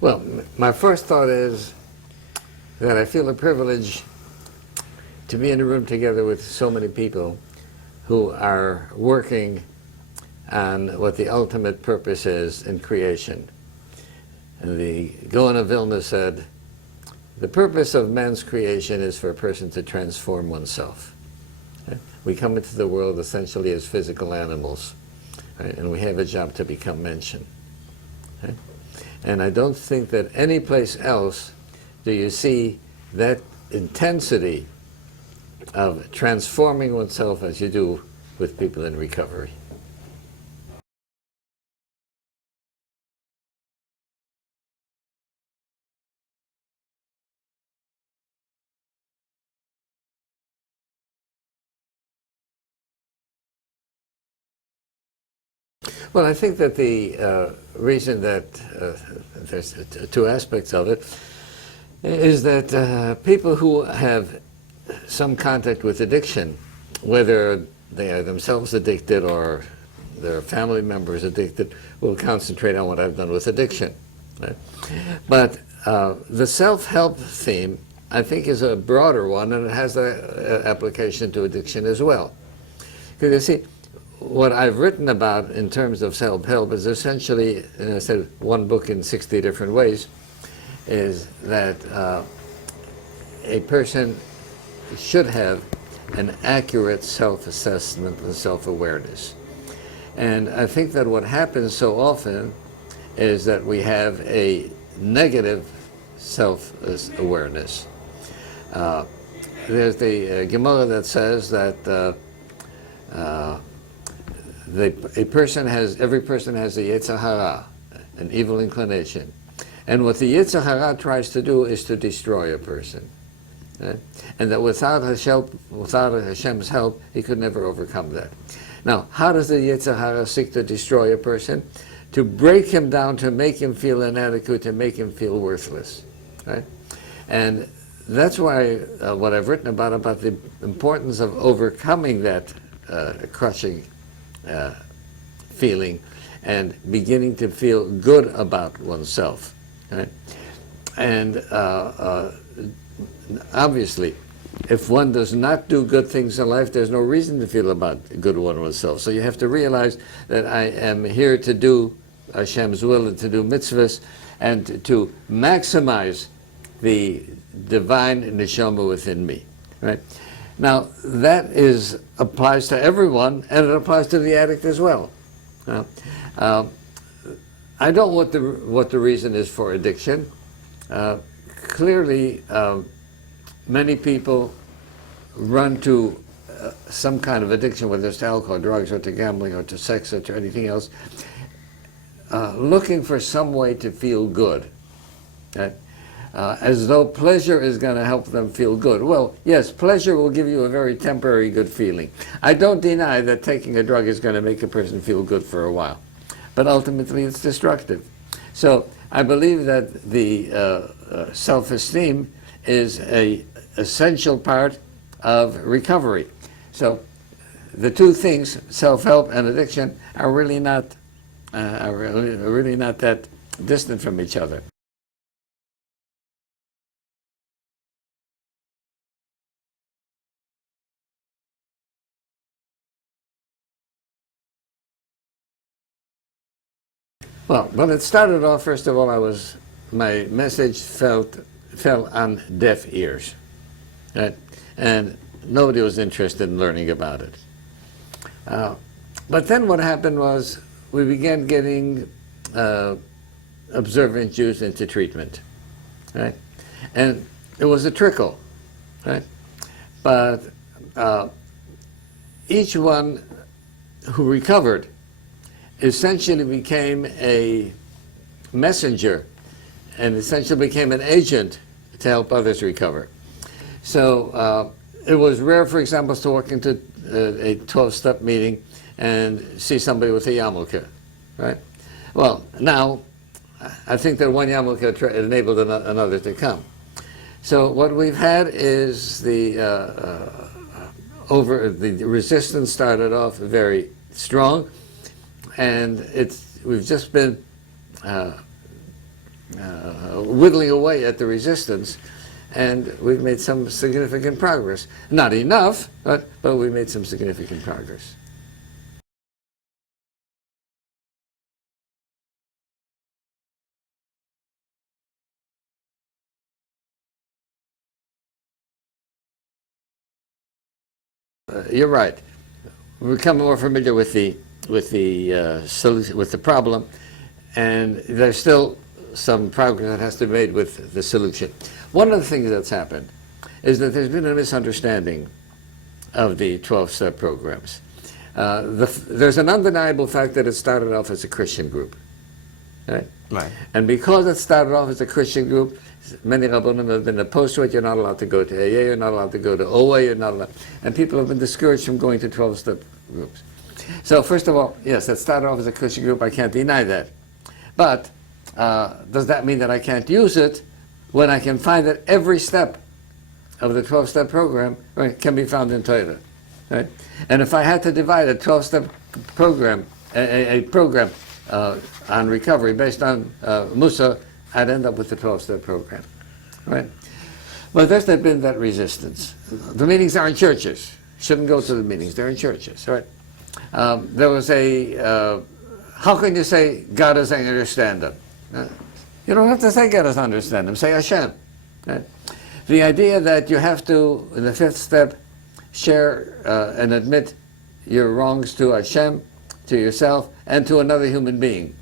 Well, my first thought is that I feel a privilege to be in a room together with so many people who are working on what the ultimate purpose is in creation. And the Gaon of Vilna said, the purpose of man's creation is for a person to transform oneself. Okay? We come into the world essentially as physical animals, right? And we have a job to become mention. Okay? And I don't think that any place else do you see that intensity of transforming oneself as you do with people in recovery. Well, I think that the reason that there's two aspects of it is that people who have some contact with addiction, whether they are themselves addicted or their family members addicted, will concentrate on what I've done with addiction. Right? But the self-help theme, I think, is a broader one, and it has an application to addiction as well. Because you see, what I've written about in terms of self-help is essentially, and I said one book in 60 different ways, is that a person should have an accurate self-assessment and self-awareness. And I think that what happens so often is that we have a negative self-awareness. There's the Gemara that says that every person has a Yetzer Hara, an evil inclination. And what the Yetzer Hara tries to do is to destroy a person. Right? And that without Hashem's help, he could never overcome that. Now, how does the Yetzer Hara seek to destroy a person? To break him down, to make him feel inadequate, to make him feel worthless. Right? And that's why what I've written about the importance of overcoming that crushing feeling and beginning to feel good about oneself. Right? And obviously, if one does not do good things in life, there's no reason to feel about good one oneself. So you have to realize that I am here to do Hashem's will and to do mitzvahs and to maximize the divine neshama within me. Right? Now, that applies to everyone, and it applies to the addict as well. I don't know what the reason is for addiction. Clearly, many people run to some kind of addiction, whether it's to alcohol, drugs, or to gambling, or to sex, or to anything else, looking for some way to feel good. Right? As though pleasure is going to help them feel good. Well, yes, pleasure will give you a very temporary good feeling. I don't deny that taking a drug is going to make a person feel good for a while, but ultimately it's destructive. So I believe that the self-esteem is an essential part of recovery. So the two things, self-help and addiction, are really not that distant from each other. Well, when it started off, first of all, my message fell on deaf ears, right? And nobody was interested in learning about it. But then what happened was we began getting observant Jews into treatment, right? And it was a trickle, right? But each one who recovered essentially became a messenger and essentially became an agent to help others recover. So it was rare, for example, to walk into a 12-step meeting and see somebody with a yarmulke, right? Well, now, I think that one yarmulke enabled another to come. So what we've had is the resistance started off very strong, and we've just been whittling away at the resistance, and we've made some significant progress. Not enough, but we made some significant progress. You're right. We become more familiar with the solution, with the problem, and there's still some progress that has to be made with the solution. One of the things that's happened is that there's been a misunderstanding of the 12-step programs. There's an undeniable fact that it started off as a Christian group, right? Right. And because it started off as a Christian group, many Rabbonim have been opposed to it. You're not allowed to go to AA, you're not allowed to go to OA, you're not allowed, and people have been discouraged from going to 12-step groups. So first of all, yes, it started off as a Christian group, I can't deny that. But does that mean that I can't use it when I can find that every step of the 12-step program, right, can be found in Torah? Right? And if I had to divide a 12-step program, a program on recovery based on Musa, I'd end up with the 12-step program. Right? But there's not been that resistance. The meetings are in churches. Shouldn't go to the meetings, they're in churches. Right? There was a, how can you say God doesn't understand them? You don't have to say God doesn't understand them, say Hashem. Right? The idea that you have to, in the 5th step, share and admit your wrongs to Hashem, to yourself, and to another human being.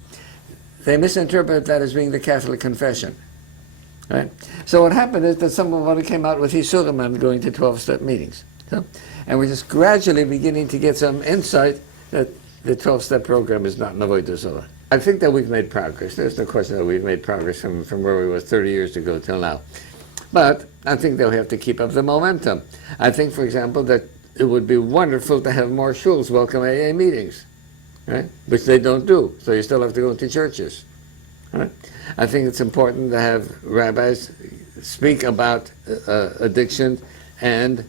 They misinterpret that as being the Catholic confession. Right? So what happened is that someone came out with Hisurim on going to 12-step meetings. So, and we're just gradually beginning to get some insight that the 12-step program is not an avodah zarah. I think that we've made progress. There's no question that we've made progress from where we were 30 years ago till now. But I think they'll have to keep up the momentum. I think, for example, that it would be wonderful to have more shuls welcome AA meetings, right? Which they don't do, so you still have to go to churches. Right? I think it's important to have rabbis speak about addiction and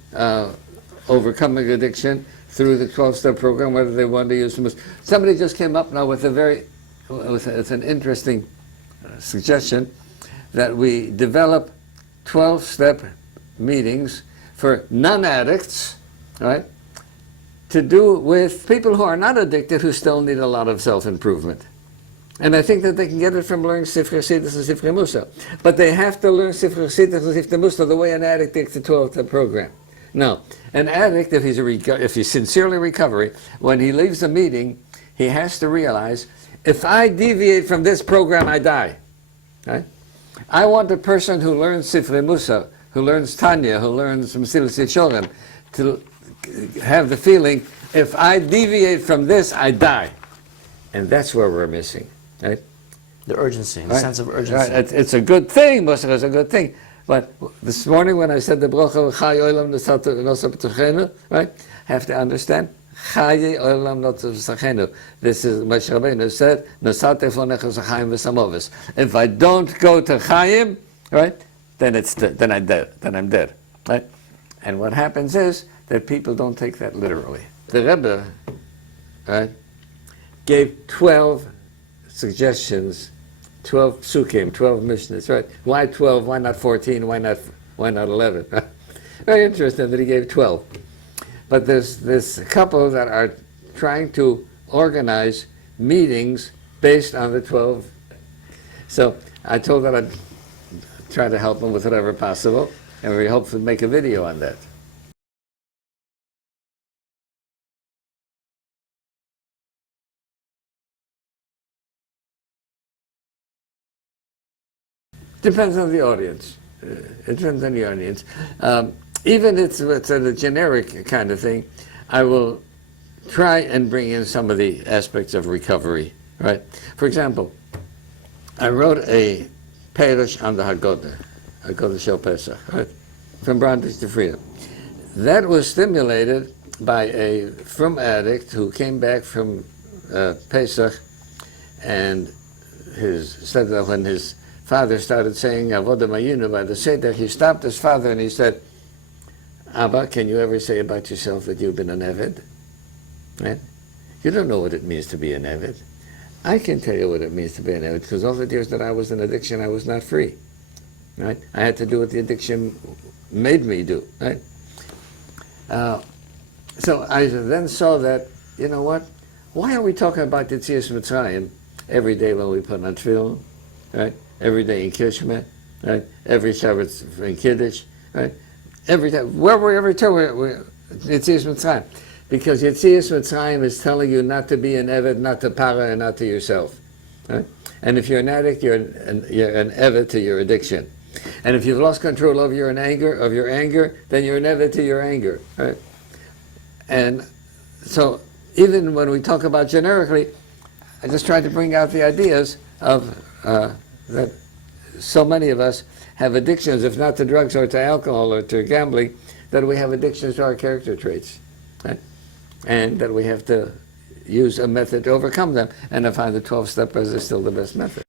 overcoming addiction through the 12-step program, whether they want to use them. Somebody just came up now with it's an interesting suggestion that we develop 12-step meetings for non-addicts, right, to do with people who are not addicted who still need a lot of self-improvement. And I think that they can get it from learning Sifrei Chassidus and Sifrei Musa. But they have to learn Sifrei Chassidus and Sifrei Musa the way an addict takes the 12-step program. No, an addict, if he's sincerely recovering, when he leaves a meeting, he has to realize, if I deviate from this program, I die. Right? I want a person who learns Sifrei Musa, who learns Tanya, who learns Mesilas Yesharim, to have the feeling, if I deviate from this, I die. And that's where we're missing. Right? The urgency, the sense of urgency. Right. It's a good thing, Musa is a good thing. But this morning when I said the bracha, Chai Olam Nosat B'Tuchenu, right? Have to understand, Chai Olam Nosat B'Tuchenu. This is Moshe Rabbeinu said, Nosat Efonecha Zachayim V'Samovis. If I don't go to Chaim, right, then I'm dead, right? And what happens is that people don't take that literally. The Rebbe, right, gave 12 suggestions, 12 psukim, 12 mishnahs, right? Why 12? Why not 14? Why not 11? Very interesting that he gave 12. But there's a couple that are trying to organize meetings based on the 12. So I told that I'd try to help them with whatever possible, and we hope to make a video on that. Depends on the audience. It depends on the audience. Even if it's a generic kind of thing, I will try and bring in some of the aspects of recovery, right? For example, I wrote a Perush on the Haggadah Shel Pesach, right? From bondage to freedom. That was stimulated by a frum addict who came back from Pesach, and said that when his father started saying Avodah Mayinu by the Seder, he stopped his father and he said, Abba, can you ever say about yourself that you've been an Eved? Right? You don't know what it means to be an Eved. I can tell you what it means to be an addict, because all the years that I was in addiction, I was not free. Right? I had to do what the addiction made me do. Right? So I then saw that, you know what? Why are we talking about the Yetzias Mitzrayim every day when we put on tefillin, right? Every day in Kishma, right? Every Shabbat in Kiddush, right? Every time, every time Yetzias Mitzrayim, because Yetzias Mitzrayim is telling you not to be an eved, not to para, and not to yourself, right? And if you're an addict, you're an eved to your addiction. And if you've lost control of your anger, then you're an eved to your anger, right? And so even when we talk about generically, I just tried to bring out the ideas of that so many of us have addictions, if not to drugs or to alcohol or to gambling, that we have addictions to our character traits, right? And that we have to use a method to overcome them. And I find the 12-steppers is still the best method.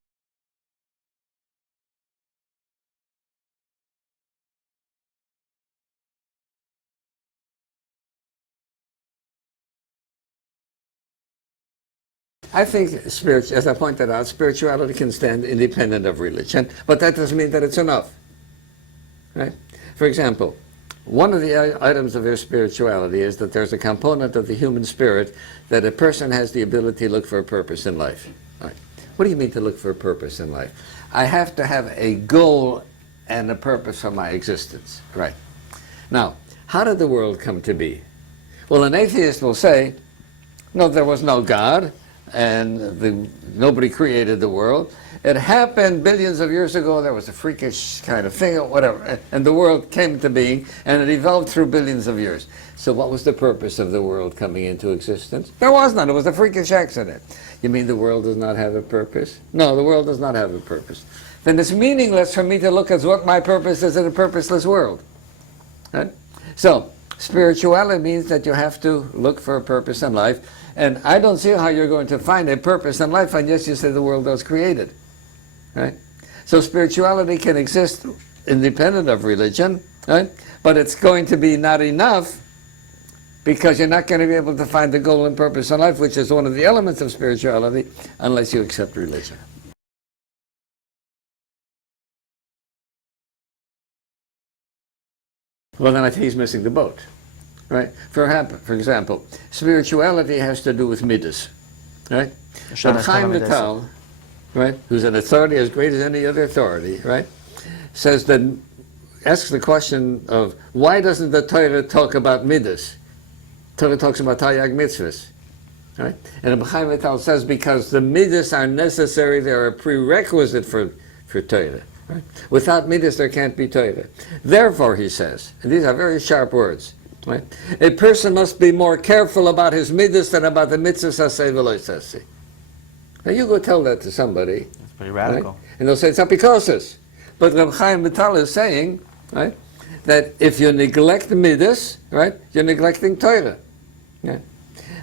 I think, as I pointed out, spirituality can stand independent of religion, but that doesn't mean that it's enough. Right? For example, one of the items of your spirituality is that there's a component of the human spirit that a person has the ability to look for a purpose in life. Right. What do you mean to look for a purpose in life? I have to have a goal and a purpose for my existence. Right. Now, how did the world come to be? Well, an atheist will say, no, there was no God, and nobody created the world. It happened billions of years ago. There was a freakish kind of thing or whatever, and the world came to being, and it evolved through billions of years. So what was the purpose of the world coming into existence? There was none. It was a freakish accident. You mean the world does not have a purpose? No, the world does not have a purpose. Then it's meaningless for me to look at what my purpose is in a purposeless world. Right? So spirituality means that you have to look for a purpose in life. And I don't see how you're going to find a purpose in life unless you say the world was created. Right? So spirituality can exist independent of religion, right? But it's going to be not enough because you're not going to be able to find the goal and purpose in life, which is one of the elements of spirituality, unless you accept religion. Well, then I think he's missing the boat. Right? For example, spirituality has to do with midas, right? But Chaim Vital, right, who's an authority as great as any other authority, right, says that, asks the question of why doesn't the Torah talk about midas? Torah talks about taryag mitzvahs, right? And Chaim Vital says because the midas are necessary, they're a prerequisite for Torah. Right? Without midas, there can't be Torah. Therefore, he says, and these are very sharp words. Right? A person must be more careful about his midas than about the mitzvahs aseh v'lo aseh. Now you go tell that to somebody. That's pretty radical. Right? And they'll say it's apikosis. But Reb Chaim Vital is saying, right, that if you neglect midas, right, you're neglecting Torah. Yeah?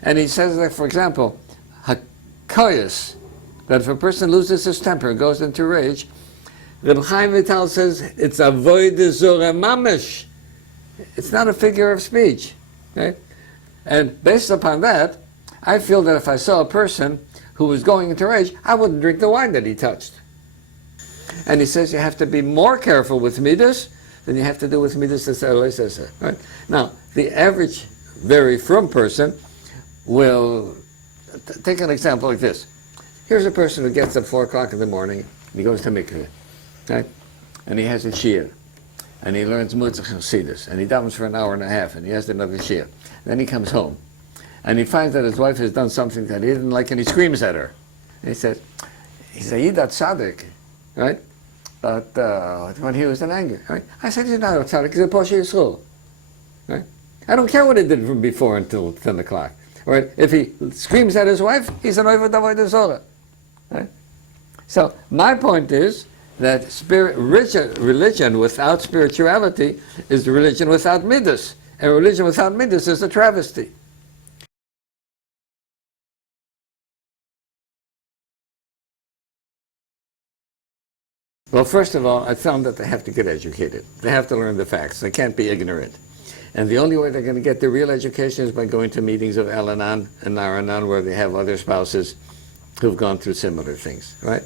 And he says that, for example, hakoyas, that if a person loses his temper and goes into rage, Reb Chaim Vital says it's avodah zorah mamish. It's not a figure of speech. Right? And based upon that, I feel that if I saw a person who was going into rage, I wouldn't drink the wine that he touched. And he says you have to be more careful with midas than you have to do with midas aseh. Right? Now, the average, very frum person will take an example like this. Here's a person who gets up 4 o'clock in the morning, and he goes to mikveh, right? And he has a shiur. And he learns Mutzah Chassidus, and he davens for an hour and a half, and he has another shiur. Then he comes home, and he finds that his wife has done something that he didn't like, and he screams at her. And he says, he's a Yidat Tzaddik, right? But when he was in anger, right? I said, he's not a Tzaddik, he's a Posher Yisrael, right? I don't care what he did from before until 10 o'clock, right? If he screams at his wife, he's an Oived Avodah Zorah, right? So my point is, that religion without spirituality is religion without midas, and religion without midas is a travesty. Well, first of all, I found that they have to get educated. They have to learn the facts. They can't be ignorant. And the only way they're going to get the real education is by going to meetings of Al-Anon and Nar-Anon where they have other spouses who've gone through similar things, right?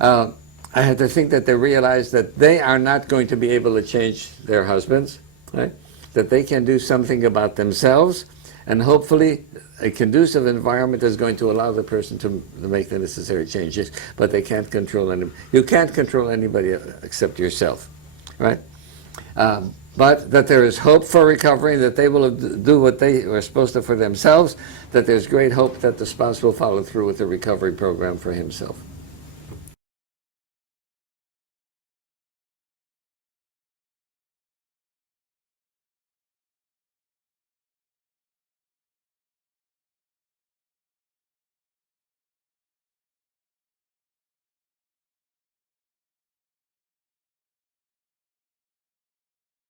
I had to think that they realize that they are not going to be able to change their husbands, right? That they can do something about themselves, and hopefully a conducive environment is going to allow the person to make the necessary changes, but they can't control any. You can't control anybody except yourself, right? But that there is hope for recovery, that they will do what they are supposed to for themselves, that there's great hope that the spouse will follow through with the recovery program for himself.